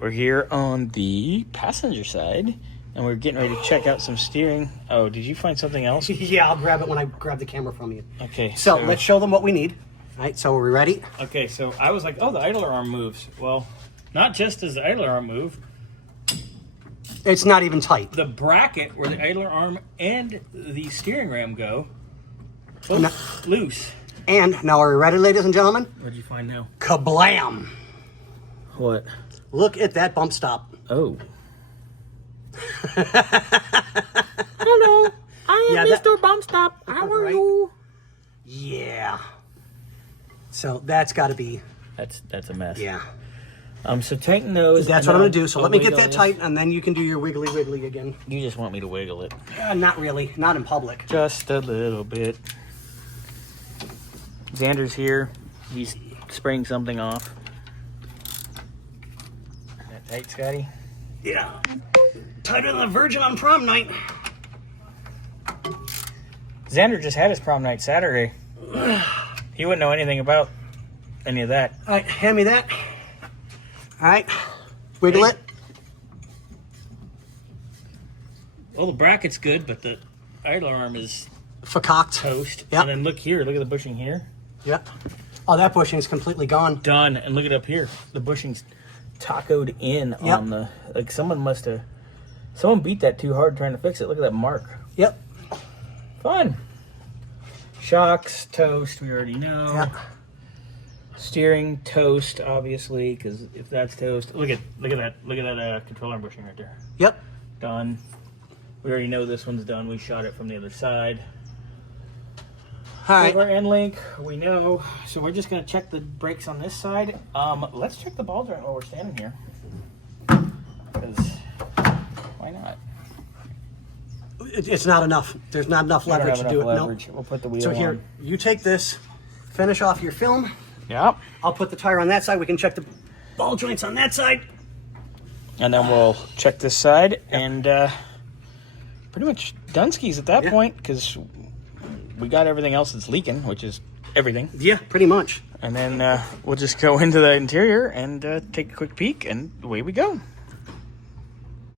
We're here on the passenger side, and we're getting ready to check out some steering. Oh, did you find something else? Yeah, I'll grab it when I grab the camera from you. Okay. So let's show them what we need. All right, so are we ready? Okay, so I was like, oh, the idler arm moves. Well, not just does the idler arm move. It's not even tight. The bracket where the idler arm and the steering ram go, both No. loose. And now are we ready, ladies and gentlemen? What'd you find now? Kablam! What? Look at that bump stop. Oh. Hello, I am Yeah, Mr. Bump Stop. How are Right. you? Yeah. So that's got to be, That's a mess. yeah. So tighten those. That's and what I'm going then to do. So I'll let me get wiggle that this. tight, and then you can do your wiggly again. You just want me to wiggle it. Not really. Not in public. Just a little bit. Xander's here. He's spraying something off. Is that tight, Scotty? Yeah. Tighter than a virgin on prom night. Xander just had his prom night Saturday. He wouldn't know anything about any of that. All right, hand me that. All right, wiggle it. Well, the bracket's good, but the idler arm is Vercocked. toast. Yep. And then look here. Look at the bushing here. Yep. Oh, that bushing is completely gone. Done. And look at up here. The bushing's tacoed in Yep. on the... Like someone beat that too hard trying to fix it. Look at that mark. Yep. Fun. Shocks, toast, we already know. Yep. Steering, toast, obviously, because if that's toast... Look at that controller bushing right there. Yep. Done. We already know this one's done. We shot it from the other side. All right. Over end link, we know. So we're just going to check the brakes on this side. Let's check the ball joint while we're standing here. Because why not? It's not enough. There's not enough We don't leverage have to do enough it. leverage. Nope. We'll put the wheel So here, on. you take this, finish off your film. Yep. I'll put the tire on that side. We can check the ball joints on that side. And then we'll check this side and pretty much done skis at that Yeah. point because we got everything else that's leaking, which is everything. Yeah, pretty much. And then we'll just go into the interior and take a quick peek, and away we go.